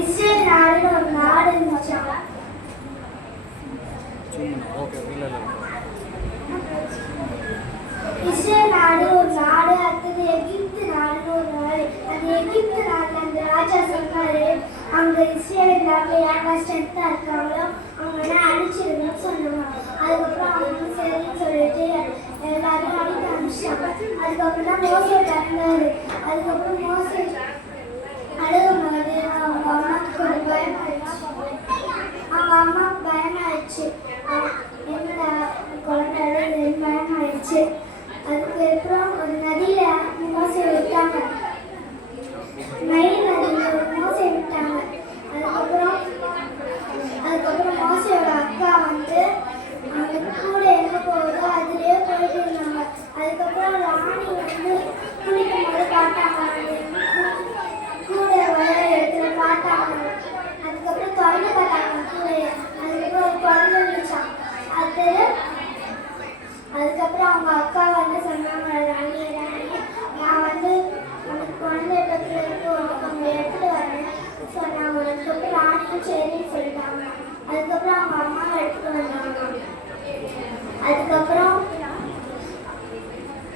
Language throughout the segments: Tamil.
இஸ்ரேல் நாடுன்னு ஒரு நாடு இருந்துச்சாம். இஸ்ரேல் நாடு ஒரு நாடு, அடுத்தது எகிப்து நாடுன்னு ஒரு நாடு. அந்த எகிப்து நாடுல அந்த ராஜா சொன்னாரு, அங்க இஸ்ரேல் நாட்டுல யாரா ஸ்ட்ரென்த்தா இருக்காங்களோ அவங்க அடிச்சிருக்கணும்னு சொன்னாங்க. அதுக்கப்புறம் அவங்க சரின்னு சொல்லிட்டு எல்லாரும் அடிக்க ஆரம்பிச்சிட்டாங்க. அதுக்கப்புறம் தான் மோசே பிறந்தாரு. அதுக்கப்புறம் மோசே அழுகும்போது அவங்க அம்மாவுக்கு கொஞ்சம் பயமாயிடுச்சு. அவங்க அம்மாவுக்கு பயமாயிடுச்சு, என்னோட குழந்தை பயமாயிடுச்சு. அதுக்கப்புறம் ஒரு நதியில மோசே விட்டாங்க, நைல் நதியில ஒரு மோசே விட்டாங்க. அதுக்கப்புறம் மோசையோட அக்கா வந்து அவங்க கூட எங்க போகுதோ அதுலயே போயிட்டு இருந்தாங்க. அதுக்கப்புறம் ராணி வந்து குளிக்கும் போது பார்த்தாங்க, கூட வர இடத்துல பார்த்தாங்க. அதுக்கப்புறம் குழந்தை பார்த்தாங்க கூடைய. அதுக்கப்புறம் ஒரு குழந்தை இருந்துச்சான். அதுக்கப்புறம் அவங்க அக்கா வந்து சொன்னாங்க, ராணி நான் வந்து உனக்கு குழந்தை பத்திரிக்கு அவங்க எடுத்துட்டு வரேன் சொன்னாங்க. அதுக்கப்புறம் ராணியும் சரின்னு சொல்லிட்டாங்க. அதுக்கப்புறம் அவங்க அம்மாவை எடுத்துட்டு வந்தாங்க.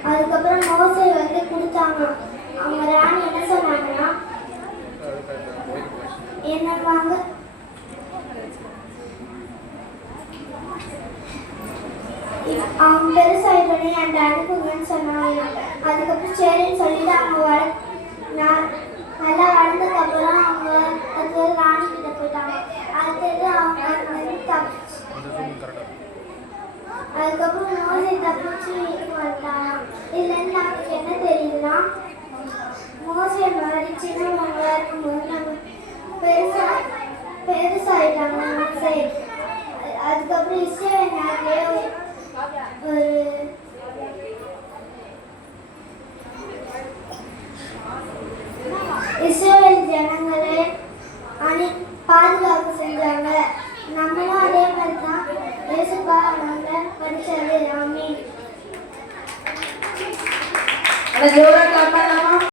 அதுக்கப்புறம் மோசே வந்து கொடுத்தாங்க. அவங்க ராணி என்ன சொன்னாங்கன்னா, என்ன வாங்க அவங்க பெருசாயிட்டோன்னே என்கிட்ட அனுப்புங்கன்னு சொன்னாங்க. அதுக்கப்புறம் சரின்னு சொல்லிட்டு அவங்க நல்லா வளர்ந்ததுக்கப்புறம் அவங்க அது ராணி கிட்ட போயிட்டாங்க. அடுத்தது அவங்க அதுக்கப்புறம் மோசே தப்பிச்சு வந்துட்டாங்க. இதுலேருந்து நமக்கு என்ன தெரியுதுன்னா, மோசே மாதிரி சின்னவங்களா இருக்கும்போது நம்ம பெருசாயிட்டாங்க மோசே. அதுக்கப்புறம் இஸ்ரேல் நாட்டிலே ஒரு இஸ்ரேல் ஜனங்களே பாதுகாப்பு செஞ்சாங்க. நம்மளும் அதே மாதிரி தான் இயேசுப்பா நம்ம படிச்சது. ஆமென்.